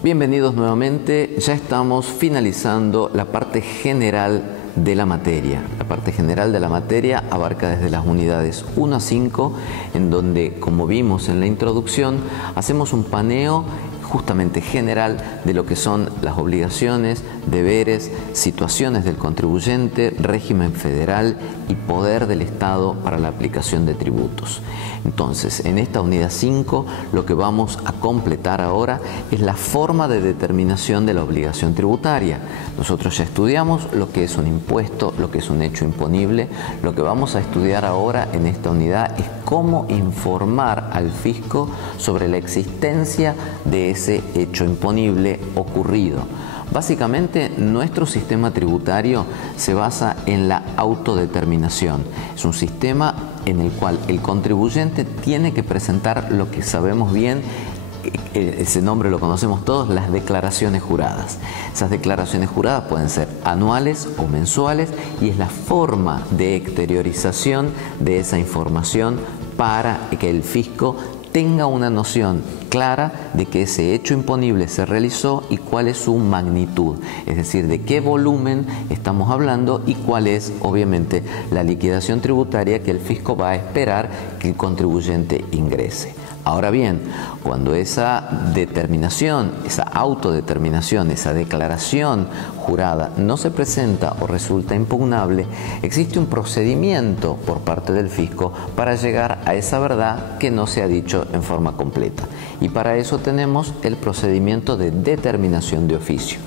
Bienvenidos nuevamente. Ya estamos finalizando la parte general de la materia. La parte general de la materia abarca desde las unidades 1 a 5, en donde, como vimos en la introducción, hacemos un paneo justamente general de lo que son las obligaciones, deberes, situaciones del contribuyente, régimen federal y poder del Estado para la aplicación de tributos. Entonces, en esta unidad 5, lo que vamos a completar ahora es la forma de determinación de la obligación tributaria. Nosotros ya estudiamos lo que es un impuesto, lo que es un hecho imponible. Lo que vamos a estudiar ahora en esta unidad es cómo informar al fisco sobre la existencia de ese hecho imponible ocurrido. Básicamente, nuestro sistema tributario se basa en la autodeterminación. Es un sistema en el cual el contribuyente tiene que presentar lo que sabemos bien, ese nombre lo conocemos todos, las declaraciones juradas. Esas declaraciones juradas pueden ser anuales o mensuales y es la forma de exteriorización de esa información para que el fisco tenga una noción clara de que ese hecho imponible se realizó y cuál es su magnitud, es decir, de qué volumen estamos hablando y cuál es, obviamente, la liquidación tributaria que el fisco va a esperar que el contribuyente ingrese. Ahora bien, cuando esa determinación, esa autodeterminación, esa declaración jurada no se presenta o resulta impugnable, existe un procedimiento por parte del fisco para llegar a esa verdad que no se ha dicho en forma completa. Y para eso tenemos el procedimiento de determinación de oficio.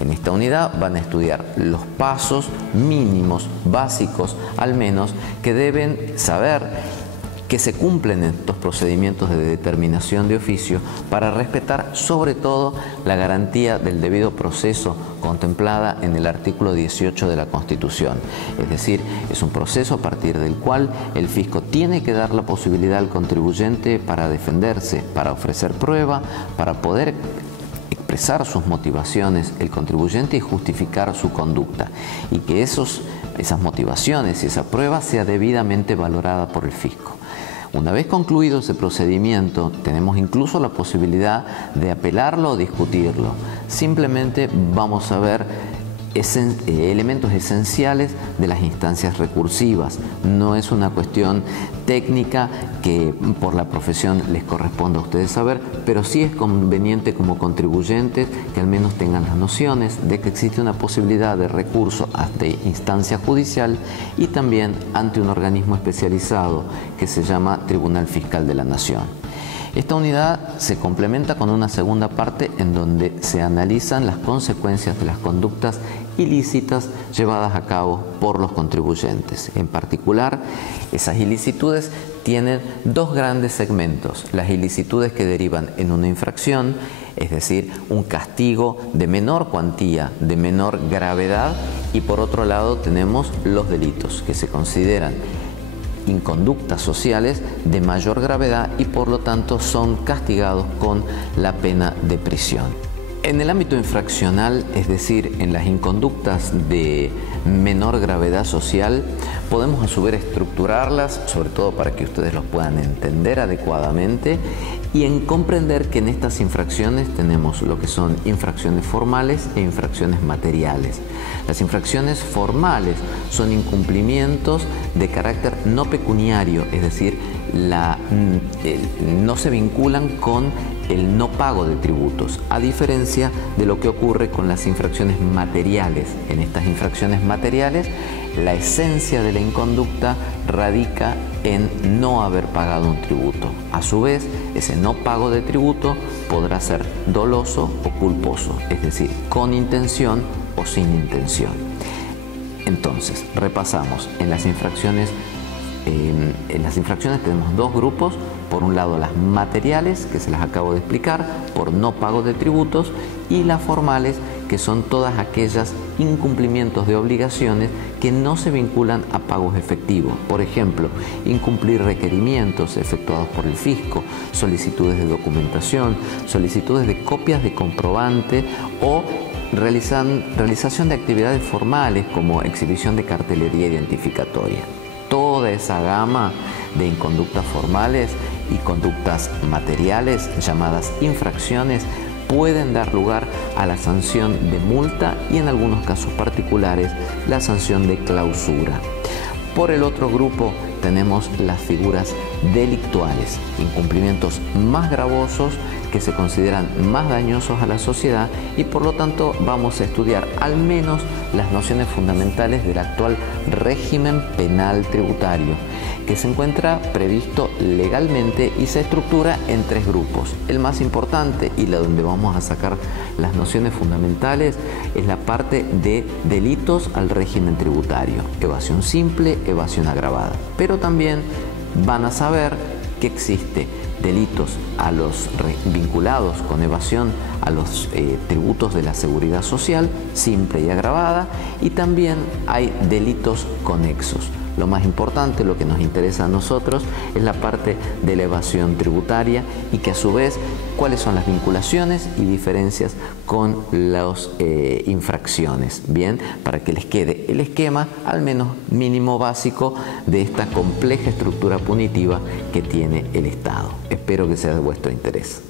En esta unidad van a estudiar los pasos mínimos, básicos al menos, que deben saber que se cumplen estos procedimientos de determinación de oficio para respetar sobre todo la garantía del debido proceso contemplada en el artículo 18 de la Constitución. Es decir, es un proceso a partir del cual el fisco tiene que dar la posibilidad al contribuyente para defenderse, para ofrecer prueba, para poder expresar sus motivaciones el contribuyente y justificar su conducta, y que esas motivaciones y esa prueba sea debidamente valorada por el fisco. Una vez concluido ese procedimiento, tenemos incluso la posibilidad de apelarlo o discutirlo. Simplemente vamos a ver elementos esenciales de las instancias recursivas. No es una cuestión técnica que por la profesión les corresponde a ustedes saber, pero sí es conveniente como contribuyentes que al menos tengan las nociones de que existe una posibilidad de recurso ante instancia judicial y también ante un organismo especializado que se llama Tribunal Fiscal de la Nación. Esta unidad se complementa con una segunda parte en donde se analizan las consecuencias de las conductas ilícitas llevadas a cabo por los contribuyentes. En particular, esas ilicitudes tienen dos grandes segmentos: las ilicitudes que derivan en una infracción, es decir, un castigo de menor cuantía, de menor gravedad, y por otro lado tenemos los delitos que se consideran inconductas sociales de mayor gravedad y por lo tanto son castigados con la pena de prisión. En el ámbito infraccional, es decir, en las inconductas de menor gravedad social, podemos a su vez estructurarlas, sobre todo para que ustedes los puedan entender adecuadamente, y en comprender que en estas infracciones tenemos lo que son infracciones formales e infracciones materiales. Las infracciones formales son incumplimientos de carácter no pecuniario, es decir, no se vinculan con el no pago de tributos, a diferencia de lo que ocurre con las infracciones materiales. En estas infracciones materiales, la esencia de la inconducta radica en no haber pagado un tributo. A su vez, ese no pago de tributo podrá ser doloso o culposo, es decir, con intención o sin intención. Entonces, repasamos. En las infracciones tenemos dos grupos. Por un lado, las materiales, que se las acabo de explicar, por no pago de tributos, y las formales, que son todas aquellas incumplimientos de obligaciones que no se vinculan a pagos efectivos. Por ejemplo, incumplir requerimientos efectuados por el fisco, solicitudes de documentación, solicitudes de copias de comprobante o realización de actividades formales como exhibición de cartelería identificatoria. Toda esa gama de inconductas formales y conductas materiales llamadas infracciones pueden dar lugar a la sanción de multa y en algunos casos particulares la sanción de clausura. Por el otro grupo tenemos las figuras delictuales, incumplimientos más gravosos que se consideran más dañosos a la sociedad y por lo tanto vamos a estudiar al menos las nociones fundamentales del actual régimen penal tributario, que se encuentra previsto legalmente y se estructura en 3 grupos. El más importante y la donde vamos a sacar las nociones fundamentales es la parte de delitos al régimen tributario, evasión simple, evasión agravada. Pero también van a saber que existe delitos vinculados con evasión a los tributos de la seguridad social, simple y agravada, y también hay delitos conexos. Lo más importante, lo que nos interesa a nosotros, es la parte de la evasión tributaria y que a su vez, cuáles son las vinculaciones y diferencias con las infracciones, bien, para que les quede el esquema, al menos mínimo básico, de esta compleja estructura punitiva que tiene el Estado. Espero que sea de vuestro interés.